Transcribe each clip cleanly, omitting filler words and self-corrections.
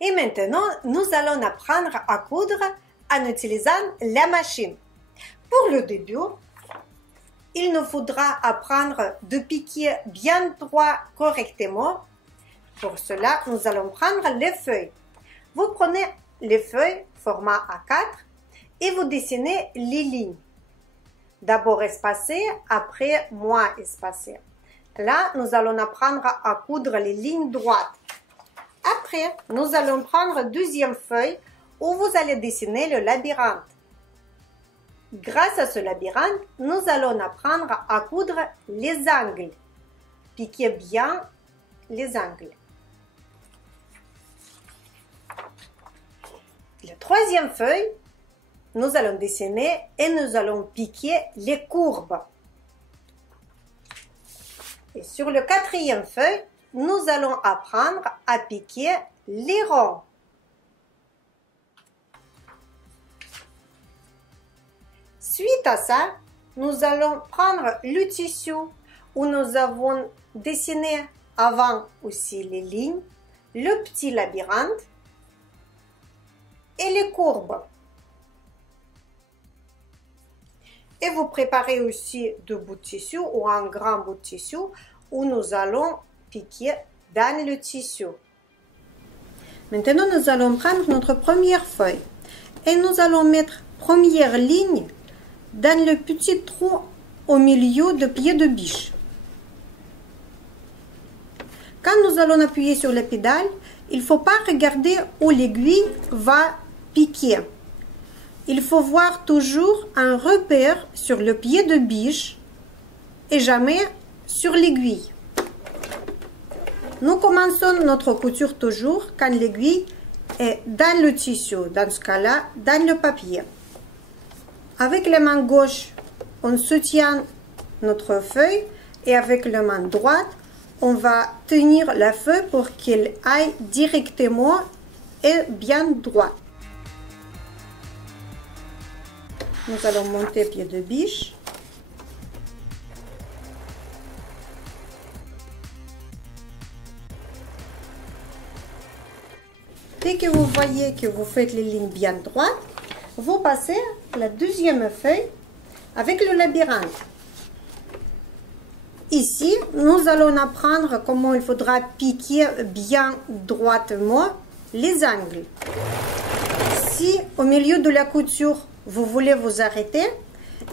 Et maintenant, nous allons apprendre à coudre en utilisant la machine. Pour le début, il nous faudra apprendre de piquer bien droit correctement. Pour cela, nous allons prendre les feuilles. Vous prenez les feuilles format A4 et vous dessinez les lignes. D'abord espacées, après moins espacées. Là, nous allons apprendre à coudre les lignes droites. Après, nous allons prendre deuxième feuille où vous allez dessiner le labyrinthe. Grâce à ce labyrinthe, nous allons apprendre à coudre les angles. Piquez bien les angles. La troisième feuille, nous allons dessiner et nous allons piquer les courbes. Et sur le quatrième feuille, nous allons apprendre à piquer les ronds. Suite à ça, nous allons prendre le tissu où nous avons dessiné avant aussi les lignes, le petit labyrinthe et les courbes. Et vous préparez aussi deux bouts de tissu ou un grand bout de tissu où nous allons piquer dans le tissu. Maintenant, nous allons prendre notre première feuille et nous allons mettre première ligne dans le petit trou au milieu de pied de biche. Quand nous allons appuyer sur la pédale, il ne faut pas regarder où l'aiguille va piquer. Il faut voir toujours un repère sur le pied de biche et jamais sur l'aiguille. Nous commençons notre couture toujours quand l'aiguille est dans le tissu, dans ce cas-là, dans le papier. Avec la main gauche, on soutient notre feuille et avec la main droite, on va tenir la feuille pour qu'elle aille directement et bien droit. Nous allons monter pied de biche. Dès que vous voyez que vous faites les lignes bien droites, vous passez à la deuxième feuille avec le labyrinthe. Ici, nous allons apprendre comment il faudra piquer bien droitement les angles. Si au milieu de la couture, vous voulez vous arrêter,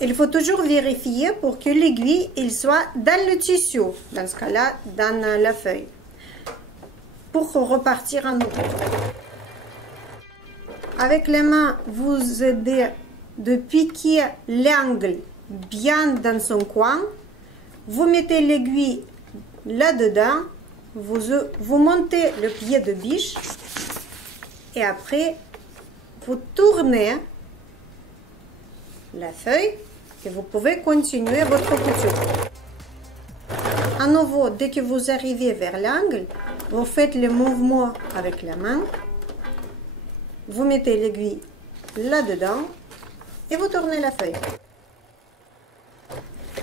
il faut toujours vérifier pour que l'aiguille soit dans le tissu, dans ce cas-là, dans la feuille, pour repartir à nouveau. Avec les mains, vous aidez de piquer l'angle bien dans son coin. Vous mettez l'aiguille là-dedans, vous montez le pied de biche et après, vous tournez la feuille et vous pouvez continuer votre couture. À nouveau, dès que vous arrivez vers l'angle, vous faites le mouvement avec la main. Vous mettez l'aiguille là-dedans et vous tournez la feuille.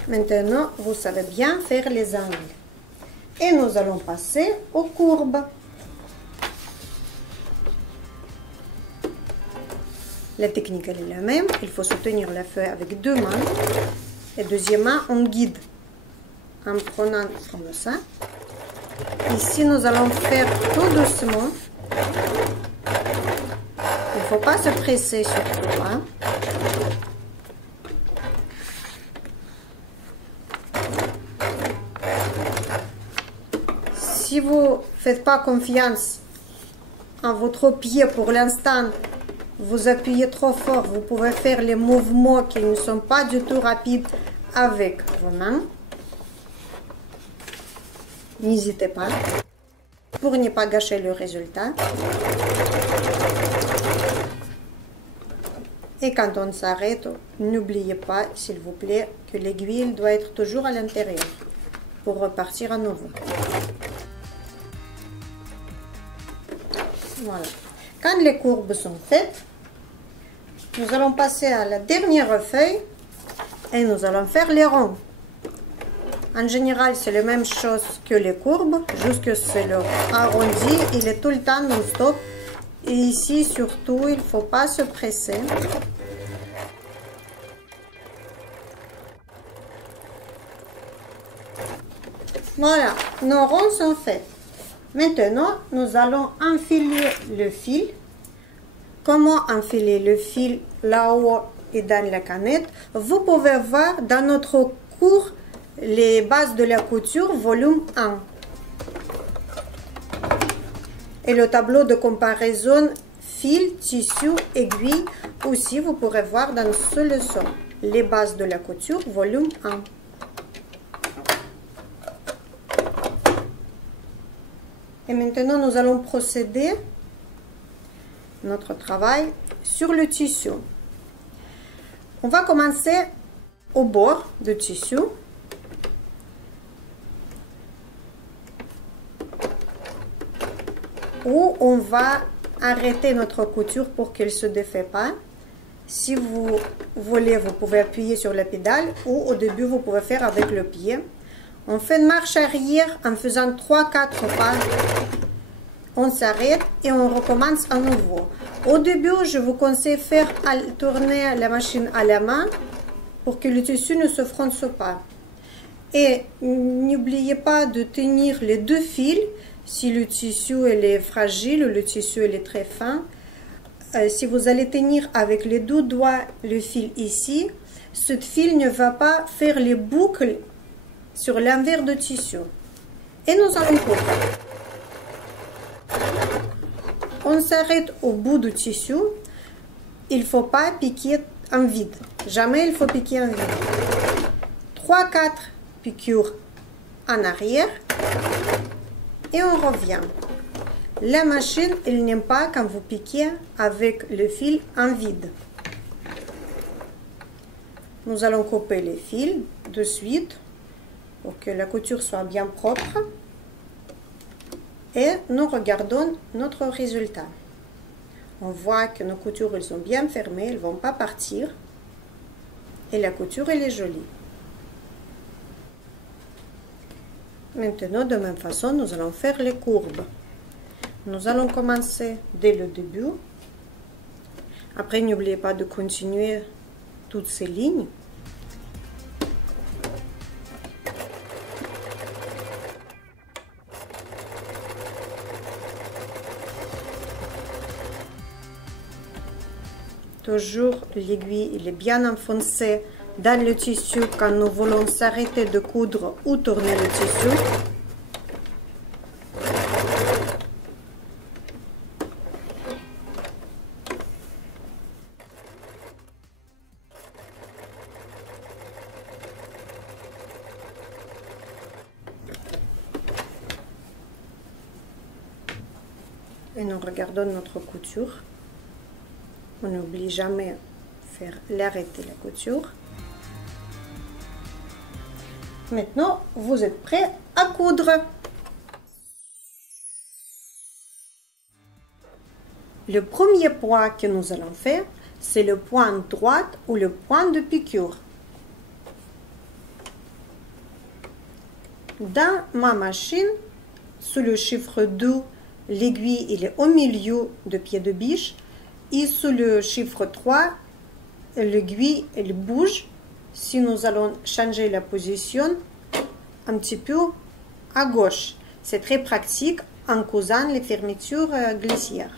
Maintenant, vous savez bien faire les angles. Et nous allons passer aux courbes. La technique elle est la même. Il faut soutenir la feuille avec deux mains. Et deuxième main, on guide en prenant comme ça. Ici, nous allons faire tout doucement. Il ne faut pas se presser surtout. Hein. Si vous ne faites pas confiance en votre pied pour l'instant, vous appuyez trop fort, vous pouvez faire les mouvements qui ne sont pas du tout rapides avec vos mains. N'hésitez pas pour ne pas gâcher le résultat. Et quand on s'arrête, n'oubliez pas, s'il vous plaît, que l'aiguille doit être toujours à l'intérieur pour repartir à nouveau. Voilà. Quand les courbes sont faites, nous allons passer à la dernière feuille et nous allons faire les ronds. En général, c'est la même chose que les courbes, juste que c'est le arrondi, il est tout le temps non-stop. Et ici, surtout, il ne faut pas se presser. Voilà, nos ronds sont faits. Maintenant, nous allons enfiler le fil. Comment enfiler le fil là-haut et dans la canette? Vous pouvez voir dans notre cours les bases de la couture, volume 1. Et le tableau de comparaison fil, tissu, aiguille, aussi vous pourrez voir dans ce leçon. Les bases de la couture, volume 1. Et maintenant, nous allons procéder notre travail sur le tissu. On va commencer au bord du tissu. Où on va arrêter notre couture pour qu'elle ne se défait pas. Si vous voulez, vous pouvez appuyer sur la pédale ou au début, vous pouvez faire avec le pied. On fait une marche arrière en faisant 3-4 pas. On s'arrête et on recommence à nouveau. Au début, je vous conseille de faire tourner la machine à la main pour que le tissu ne se fronce pas. Et n'oubliez pas de tenir les deux fils. Si le tissu elle est fragile, le tissu elle est très fin. Si vous allez tenir avec les deux doigts le fil ici, ce fil ne va pas faire les boucles sur l'envers du tissu. Et nous allons coudre. On s'arrête au bout du tissu. Il ne faut pas piquer en vide. Jamais il faut piquer en vide. 3-4 piqûres en arrière. Et on revient. La machine, elle n'aime pas quand vous piquez avec le fil en vide. Nous allons couper les fils de suite pour que la couture soit bien propre. Et nous regardons notre résultat. On voit que nos coutures elles sont bien fermées, elles ne vont pas partir. Et la couture elle est jolie. Maintenant, de même façon, nous allons faire les courbes. Nous allons commencer dès le début. Après, n'oubliez pas de continuer toutes ces lignes. Toujours l'aiguille il est bien enfoncée dans le tissu quand nous voulons s'arrêter de coudre ou tourner le tissu. Et nous regardons notre couture. On n'oublie jamais de faire l'arrêter la couture. Maintenant, vous êtes prêts à coudre. Le premier point que nous allons faire, c'est le point droit ou le point de piqûre. Dans ma machine, sous le chiffre 2, l'aiguille il est au milieu du pied de biche. Et sous le chiffre 3, l'aiguille elle bouge. Si nous allons changer la position un petit peu à gauche. C'est très pratique en cousant les fermetures glissières.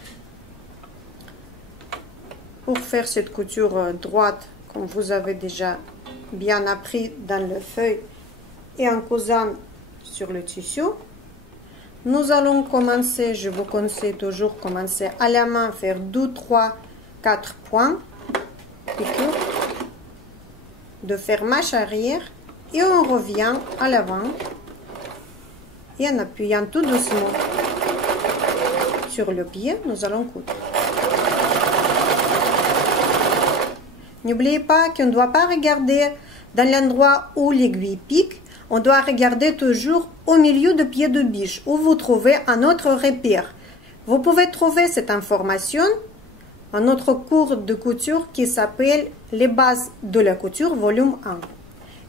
Pour faire cette couture droite, comme vous avez déjà bien appris dans le feuille et en cousant sur le tissu, nous allons commencer, je vous conseille toujours commencer à la main, faire 2, 3, 4 points, piqûre, de faire marche arrière et on revient à l'avant et en appuyant tout doucement sur le pied, nous allons coudre. N'oubliez pas qu'on ne doit pas regarder dans l'endroit où l'aiguille pique. On doit regarder toujours au milieu du pied de biche où vous trouvez un autre repère. Vous pouvez trouver cette information dans notre cours de couture qui s'appelle Les bases de la couture, volume 1.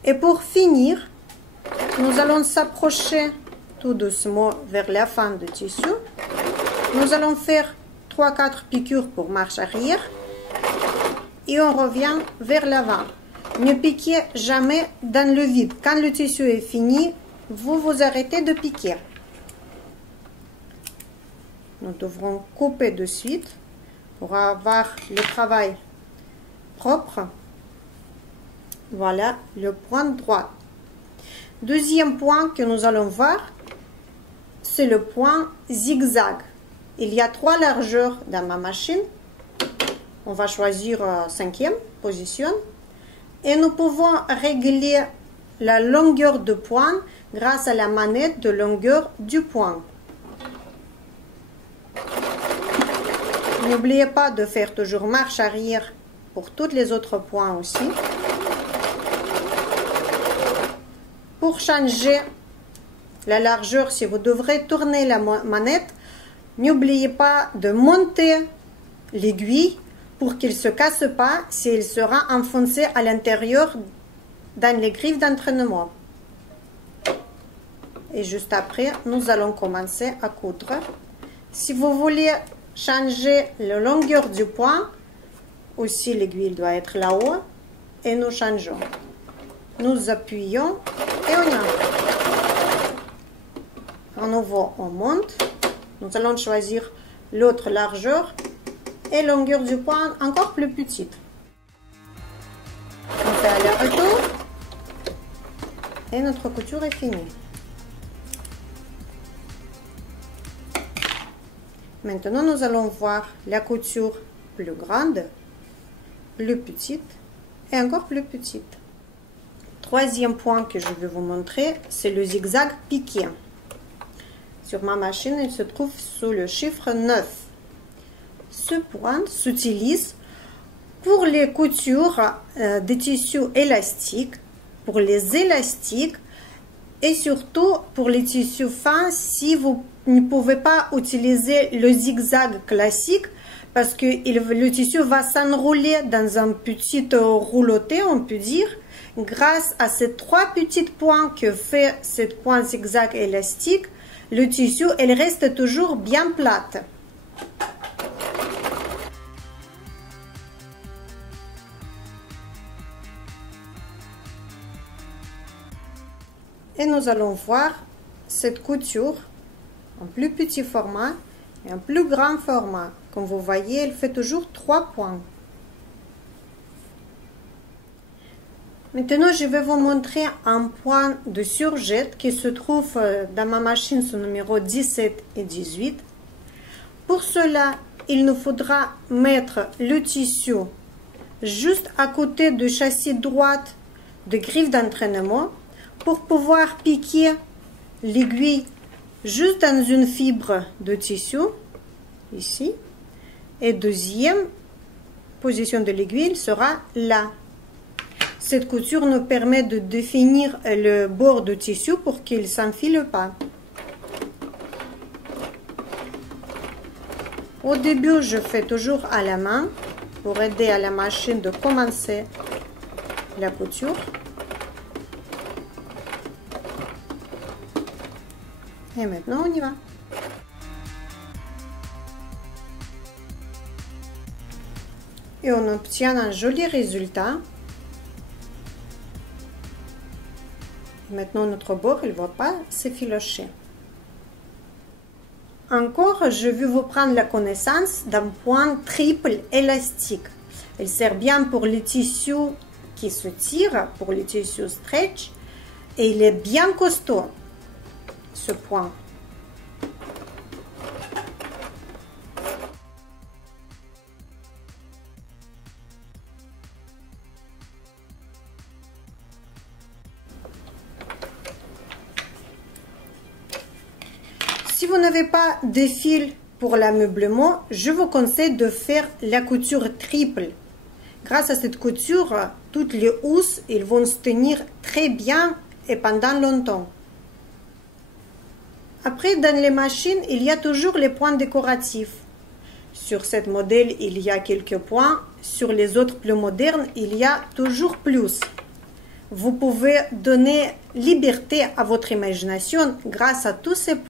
Et pour finir, Nous allons s'approcher tout doucement vers la fin du tissu. Nous allons faire 3-4 piqûres pour marche arrière et on revient vers l'avant. Ne piquez jamais dans le vide. Quand le tissu est fini, vous vous arrêtez de piquer. Nous devrons couper de suite pour avoir le travail propre. Voilà le point droit. Deuxième point que nous allons voir, c'est le point zigzag. Il y a 3 largeurs dans ma machine. On va choisir 5e position. Et nous pouvons régler la longueur de point grâce à la manette de longueur du point. N'oubliez pas de faire toujours marche arrière pour tous les autres points aussi. Pour changer la largeur, si vous devrez tourner la manette, n'oubliez pas de monter l'aiguille pour qu'il ne se casse pas s'il sera enfoncé à l'intérieur dans les griffes d'entraînement. Et juste après, nous allons commencer à coudre. Si vous voulez changer la longueur du point, aussi l'aiguille doit être là-haut et nous changeons. Nous appuyons et on entre. À nouveau, on monte. Nous allons choisir l'autre largeur et longueur du point encore plus petite. On fait aller-retour et notre couture est finie. Maintenant, nous allons voir la couture plus grande, plus petite et encore plus petite. Troisième point que je vais vous montrer, c'est le zigzag piqué. Sur ma machine, il se trouve sous le chiffre 9. Ce point s'utilise pour les coutures des tissus élastiques, pour les élastiques et surtout pour les tissus fins si vous ne pouvez pas utiliser le zigzag classique parce que le tissu va s'enrouler dans un petit rouloté, on peut dire. Grâce à ces 3 petits points que fait ce point zigzag élastique, le tissu il reste toujours bien plate. Et nous allons voir cette couture en plus petit format et en plus grand format. Comme vous voyez, elle fait toujours 3 points. Maintenant, je vais vous montrer un point de surjette qui se trouve dans ma machine sous numéro 17 et 18. Pour cela, il nous faudra mettre le tissu juste à côté du châssis droite de griffe d'entraînement pour pouvoir piquer l'aiguille juste dans une fibre de tissu, ici. Et deuxième position de l'aiguille sera là. Cette couture nous permet de définir le bord de tissu pour qu'il ne s'enfile pas. Au début, je fais toujours à la main pour aider à la machine de commencer la couture. Et maintenant, on y va. Et on obtient un joli résultat. Maintenant, notre bord, il ne va pas s'effilocher. Encore, je vais vous prendre la connaissance d'un point triple élastique. Il sert bien pour les tissus qui se tirent, pour les tissus stretch. Et il est bien costaud, ce point. Si vous n'avez pas de fil pour l'ameublement, je vous conseille de faire la couture triple. Grâce à cette couture, toutes les housses ils vont se tenir très bien et pendant longtemps. Après, dans les machines, il y a toujours les points décoratifs. Sur cette modèle, il y a quelques points. Sur les autres plus modernes, il y a toujours plus. Vous pouvez donner liberté à votre imagination grâce à tous ces